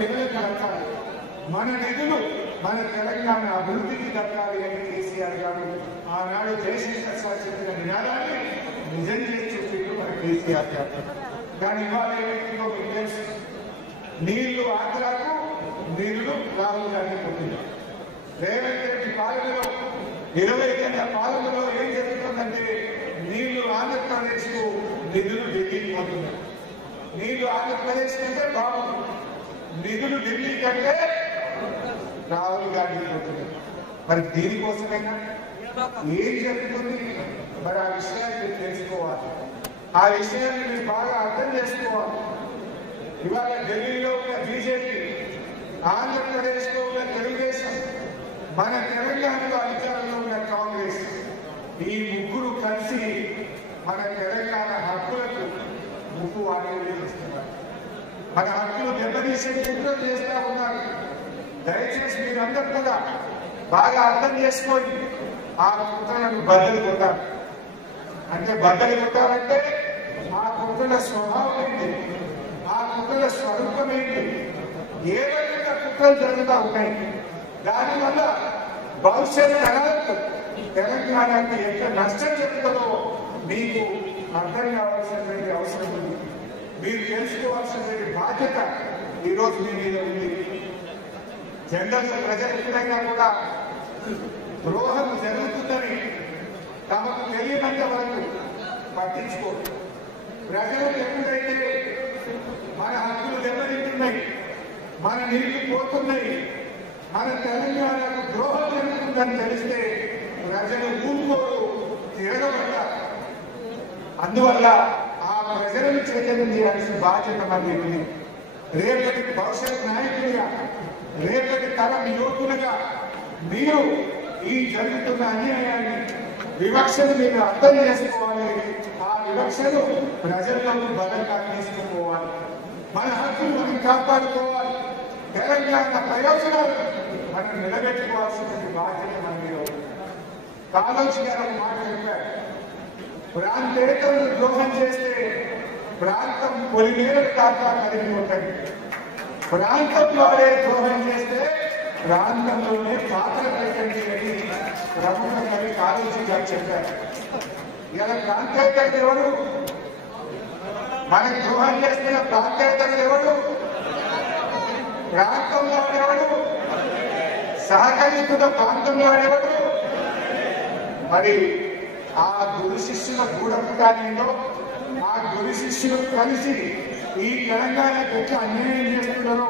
పిల్లలకు దక్కాలి, మన నిధులు మన తెలంగాణ అభివృద్ధికి దక్కాలి అని కేసీఆర్ గారు ఆనాడు జయశంకర్ సార్ చెప్పిన నినాదాన్ని నిజం చేసి చెప్పిండు మన కేసీఆర్ గారు. కానీ ఇవాళ ఏమైతుందో మీకు తెలుసు, నీళ్లు ఆంధ్రాకు, నీళ్లు రాహుల్ గాంధీ కొట్టింది. రేవంత్ రెడ్డి పాలనలో 20 గంటల పాలనలో ఏం జరుగుతుందంటే నీళ్లు ఆంధ్రప్రదేశ్ కు, నిధులు ఢిల్లీకి పోతున్నాయి. నీళ్లు ఆంధ్రప్రదేశ్ కంటే బాగుంది, నిధులు ఢిల్లీ కంటే రాహుల్ గాంధీ పోతున్నాయి. మరి దీనికోసమైనా ఏం జరుగుతుంది, మరి ఆ విషయాన్ని మీరు తెలుసుకోవాలి, ఆ విషయాన్ని మీరు బాగా అర్థం చేసుకోవాలి. ఇవాళ ఢిల్లీలో ఉన్న బీజేపీ, ఆంధ్రప్రదేశ్ లో ఉన్న తెలుగుదేశం, మన తెలంగాణలో అధికారంలో ఉన్న కాంగ్రెస్, ఈ ముగ్గురు కలిసి మన తెలంగాణ హక్కులకు ముప్పు వాటిని చేస్తున్నారు. మన హక్కులు దెబ్బతీసే కుట్రలు చేస్తూ ఉన్నారు. దయచేసి మీరందరూ కూడా బాగా అర్థం చేసుకొని ఆ కుట్రలను బద్దలు కొట్టాలి. అంటే బద్దలు కొట్టాలంటే ఆ కుట్రల స్వభావం ఏంటి, ఆ కుట్రల స్వరూపం ఏంటి, ఏ రకంగా కుట్రలు జరుగుతూ ఉన్నాయి, దానివల్ల భవిష్యత్ తరాలకు తెలంగాణకి ఎంత నష్టం జరుగుతుందో మీకు అర్థం కావాల్సినటువంటి అవసరం ఉంది. మీరు తెలుసుకోవాల్సినటువంటి బాధ్యత ఈరోజు మీ మీద ఉంది. జనరల్గా ప్రజలు ఎప్పుడైనా కూడా ద్రోహం జరుగుతుందని తమకు తెలియనంత వరకు పట్టించుకోరు. ప్రజలకు ఎప్పుడైతే మన హక్కులు దెబ్బతింటున్నాయి, మన నీళ్లు పోతున్నాయి, మన తెలంగాణకు ద్రోహం జరుగుతుందని తెలిస్తే ప్రజలు ఊరుకోరు, తిరగబడ్డారు. అందువల్ల ఆ ప్రజలను చైతన్యం చేయాల్సిన బాధ్యత మనకి ఉంది. రేపటి భవిష్యత్ నాయకులుగా, రేపటి తరం యువకులుగా మీరు ఈ జరుగుతున్న అన్యాయాన్ని, వివక్షను మీరు అర్థం చేసుకోవాలి. ఆ వివక్షను ప్రజల్లోకి బలంగా తీసుకుపోవాలి. మన హక్కులు మనం కాపాడుకోవాలి. తెలంగాణ ప్రయోజనాలు మనం నిలబెట్టుకోవాల్సిన బాధ్యత మన మీద ఉంది. కాళోజీ గారు ఒక మాట చెప్పారు, ప్రాంతేతరులు ద్రోహం చేస్తే ప్రాంతం పొలిమేరలు దాకా కలిగి ఉంటుంది, ప్రాంతం వారే ద్రోహం చేస్తే ప్రాంతంలోనే పాత్ర పెట్టండి అని ప్రముఖ కవి కాళోజీ గారు చెప్పారు. ఇలా ప్రాంతేతరులు ఎవరు, మనకి ద్రోహం చేస్తున్న ప్రాంతేతరులు ఎవరు, ప్రాంతంలో ఎవరు, సహకరిస్తున్న ప్రాంతంలో ఎవరు. మరి ఆ గురు శిష్యుల గూఢపుటానేలో ఆ గురు శిష్యులు కలిసి ఈ తెలంగాణకు ఎట్లా అన్యాయం చేస్తున్నారో